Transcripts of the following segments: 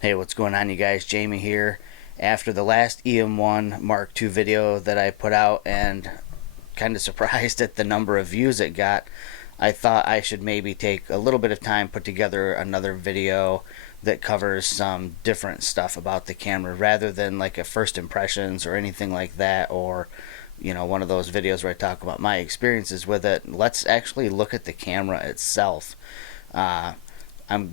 Hey, what's going on, you guys? Jamie here. After the last EM1 Mark II video that I put out and kind of surprised at the number of views it got, I thought I should maybe take a little bit of time, put together another video that covers some different stuff about the camera rather than like a first impressions or anything like that, or one of those videos where I talk about my experiences with it. Let's actually look at the camera itself. Uh,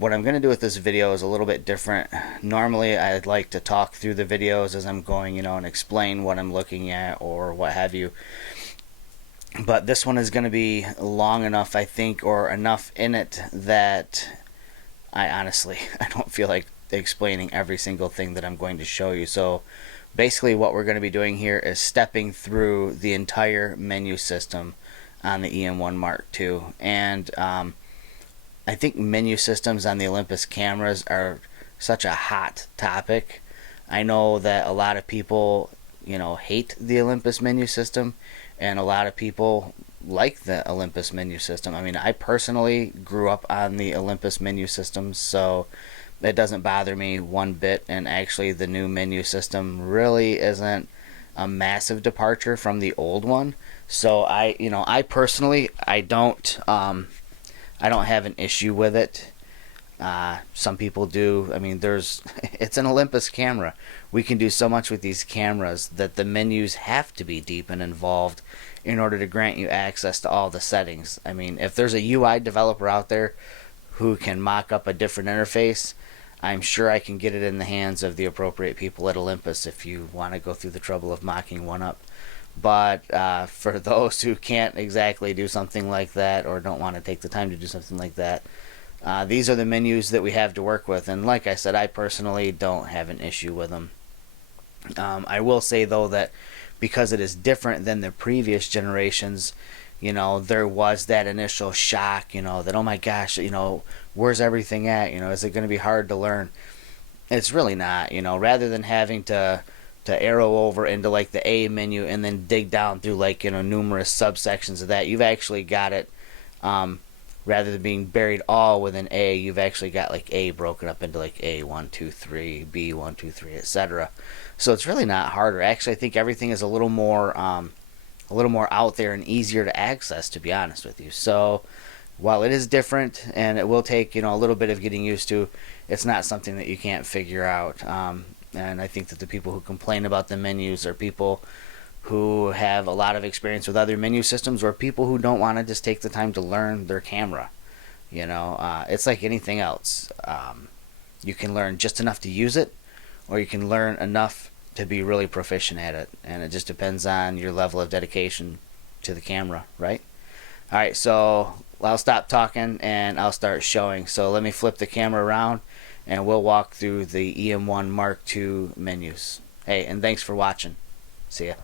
what I'm going to do with this video is a little bit different. Normally, I'd like to talk through the videos as I'm going, and explain what I'm looking at or what have you. But this one is going to be long enough, I think, or enough in it that I honestly I don't feel like explaining every single thing that I'm going to show you. So basically, what we're going to be doing here is stepping through the entire menu system on the EM1 Mark II, and I think menu systems on the Olympus cameras are such a hot topic. I know that a lot of people, hate the Olympus menu system, and a lot of people like the Olympus menu system. I mean, I personally grew up on the Olympus menu system, so it doesn't bother me one bit. And actually, the new menu system really isn't a massive departure from the old one. So I personally, I don't have an issue with it. Some people do. I mean, it's an Olympus camera. We can do so much with these cameras that the menus have to be deep and involved in order to grant you access to all the settings. I mean, if there's a UI developer out there who can mock up a different interface, I'm sure I can get it in the hands of the appropriate people at Olympus if you want to go through the trouble of mocking one up. But for those who can't exactly do something like that or don't want to take the time to do something like that, these are the menus that we have to work with. And like I said, I personally don't have an issue with them. I will say, though, that because it is different than the previous generations, there was that initial shock, that, oh my gosh, where's everything at? Is it going to be hard to learn? It's really not. Rather than having to arrow over into like the A menu and then dig down through like numerous subsections of that, you've actually got it, rather than being buried all within A, you've actually got like A broken up into like A 1 2 3, B 1 2 3, etc. So it's really not harder. Actually, I think everything is a little more out there and easier to access, to be honest with you. So while it is different and it will take a little bit of getting used to, it's not something that you can't figure out. And I think that the people who complain about the menus are people who have a lot of experience with other menu systems, or people who don't want to just take the time to learn their camera. It's like anything else. You can learn just enough to use it, or you can learn enough to be really proficient at it, and it just depends on your level of dedication to the camera, right? All right, so I'll stop talking and I'll start showing. So let me flip the camera around and we'll walk through the EM1 Mark II menus. Hey, and thanks for watching. See ya.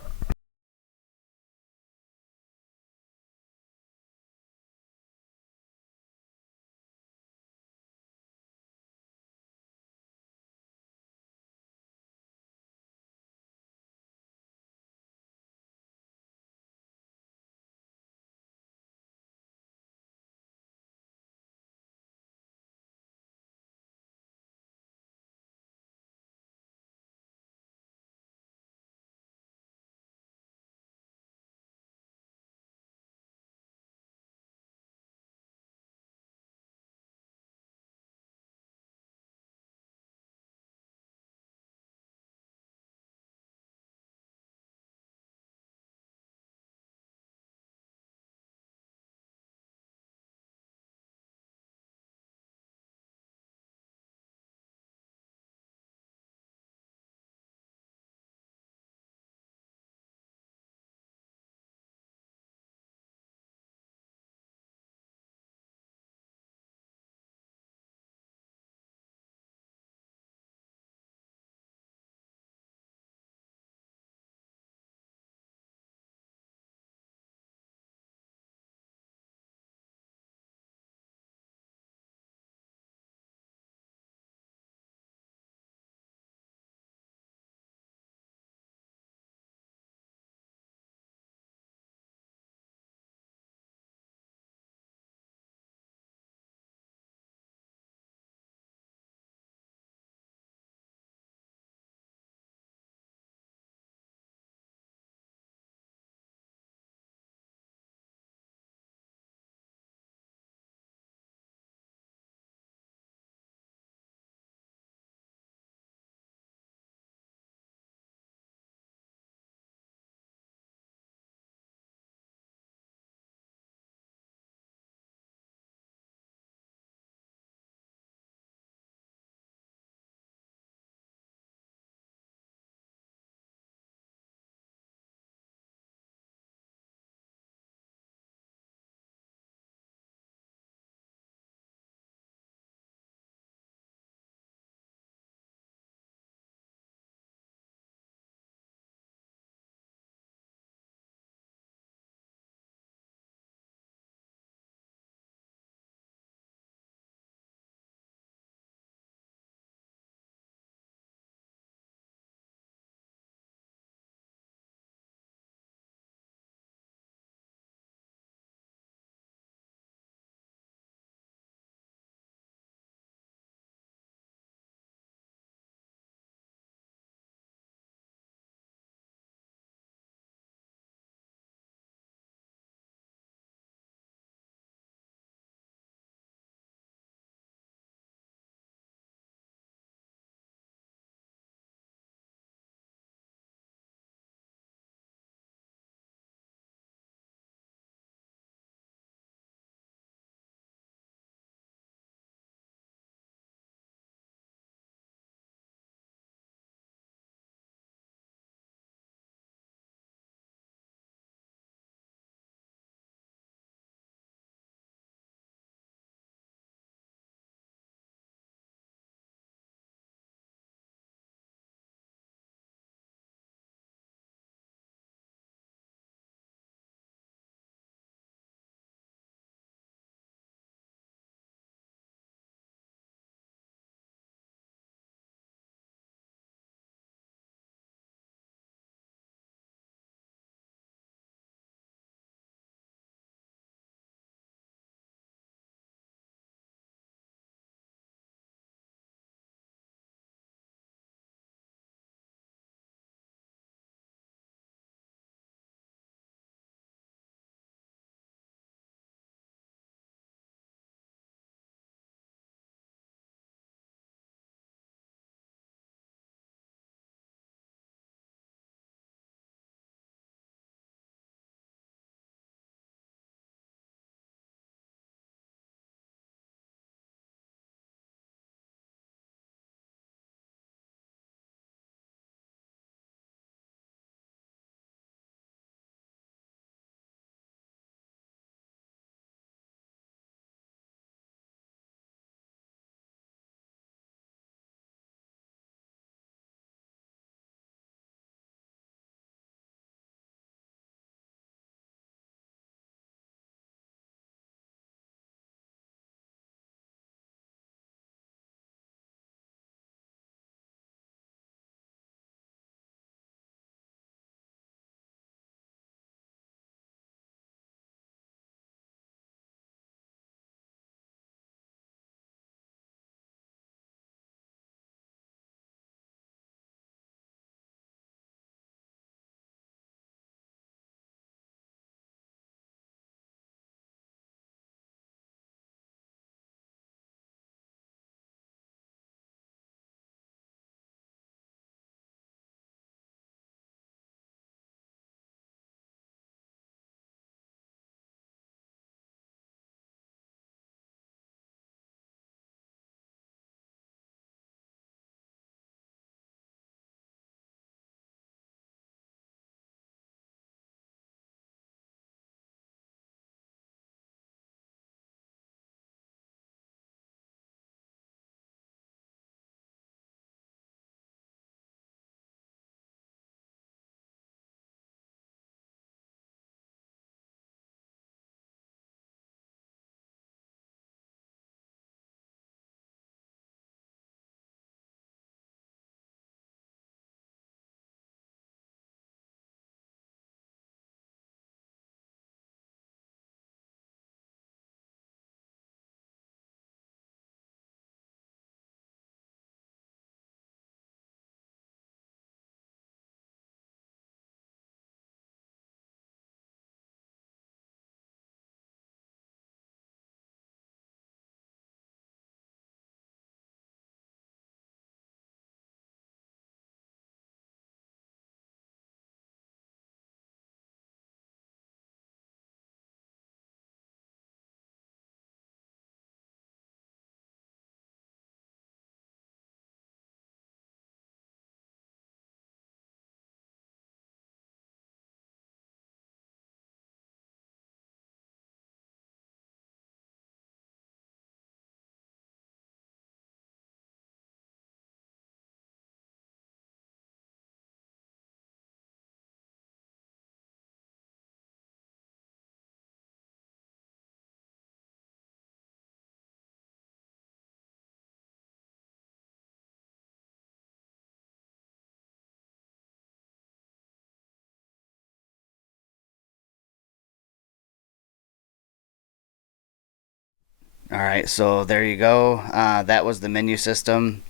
Alright, so there you go. That was the menu system.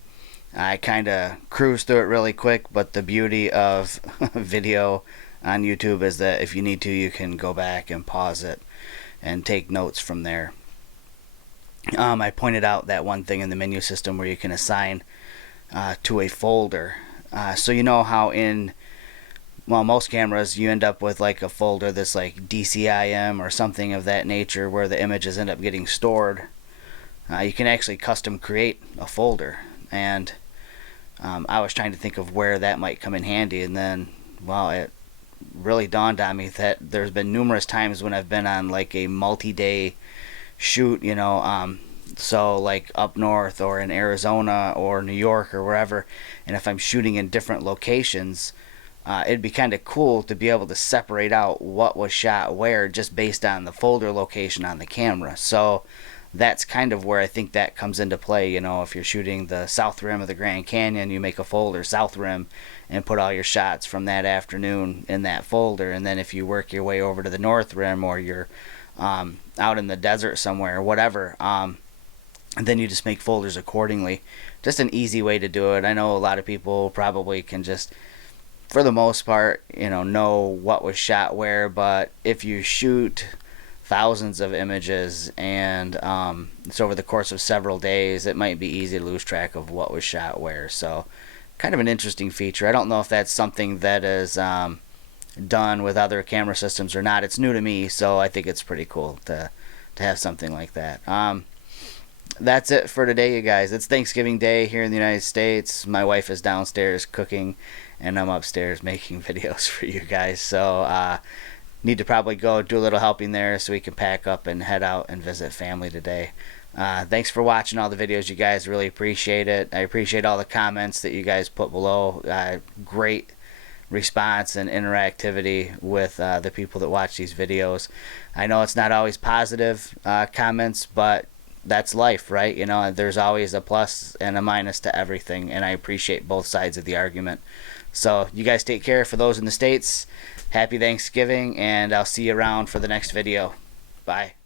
I kind of cruised through it really quick, but the beauty of video on YouTube is that if you need to, you can go back and pause it and take notes from there. I pointed out that one thing in the menu system where you can assign to a folder. So you know how in, well, most cameras you end up with like a folder that's like DCIM or something of that nature where the images end up getting stored. You can actually custom create a folder, and I was trying to think of where that might come in handy, and then, well, it really dawned on me that there's been numerous times when I've been on like a multi-day shoot, so like up north or in Arizona or New York or wherever, and if I'm shooting in different locations, it'd be kind of cool to be able to separate out what was shot where just based on the folder location on the camera. So that's kind of where I think that comes into play. If you're shooting the south rim of the Grand Canyon, you make a folder south rim and put all your shots from that afternoon in that folder, and then if you work your way over to the north rim, or you're out in the desert somewhere or whatever, then you just make folders accordingly. Just an easy way to do it. I know a lot of people probably can just, for the most part, know what was shot where, but if you shoot thousands of images and it's over the course of several days, it might be easy to lose track of what was shot where. So kind of an interesting feature. I don't know if that's something that is done with other camera systems or not. It's new to me, so I think it's pretty cool to have something like that. That's it for today, you guys. It's Thanksgiving Day here in the United States. My wife is downstairs cooking, and I'm upstairs making videos for you guys. So need to probably go do a little helping there so we can pack up and head out and visit family today. Thanks for watching all the videos, you guys. Really appreciate it. I appreciate all the comments that you guys put below. Great response and interactivity with the people that watch these videos. I know it's not always positive comments, but that's life, right? There's always a plus and a minus to everything, and I appreciate both sides of the argument. So you guys take care. For those in the States, happy Thanksgiving, and I'll see you around for the next video. Bye.